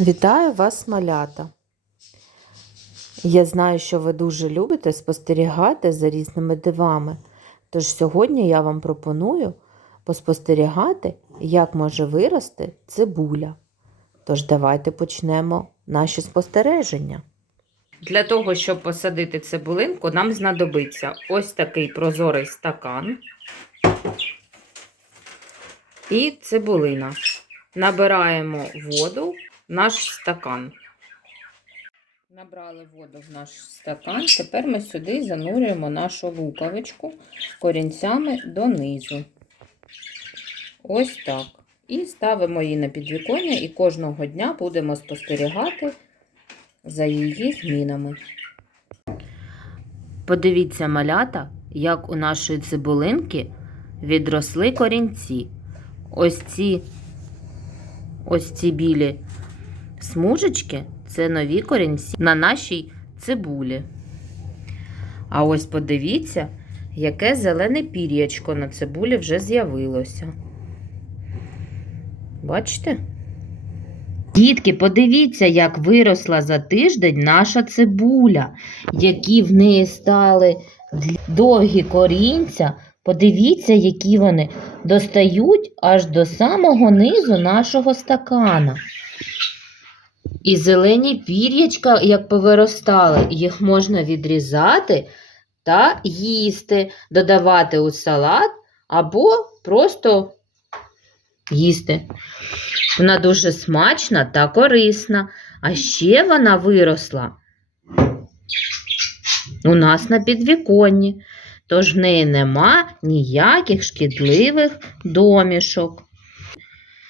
Вітаю вас, малята! Я знаю, що ви дуже любите спостерігати за різними дивами. Тож сьогодні я вам пропоную поспостерігати, як може вирости цибуля. Тож давайте почнемо наші спостереження. Для того, щоб посадити цибулинку, нам знадобиться ось такий прозорий стакан і цибулина. Набираємо воду наш стакан. Набрали воду в наш стакан. Тепер ми сюди занурюємо нашу луковичку корінцями донизу. Ось так. І ставимо її на підвіконня і кожного дня будемо спостерігати за її змінами. Подивіться, малята, як у нашої цибулинки відросли корінці. Ось ці ось ці білі смужечки це нові корінці на нашій цибулі. А ось подивіться, яке зелене пір'ячко на цибулі вже з'явилося. Бачите? Дітки, подивіться, як виросла за тиждень наша цибуля, які в неї стали довгі корінця. Подивіться, які вони достають аж до самого низу нашого стакана. І зелені пір'ячка, як повиростали, їх можна відрізати та їсти, додавати у салат або просто їсти. Вона дуже смачна та корисна, а ще вона виросла у нас на підвіконні, тож в неї нема ніяких шкідливих домішок.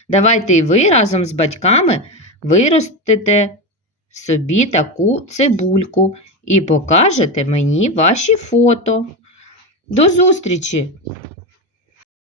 Давайте і ви разом з батьками виростите собі таку цибульку і покажете мені ваші фото. До зустрічі!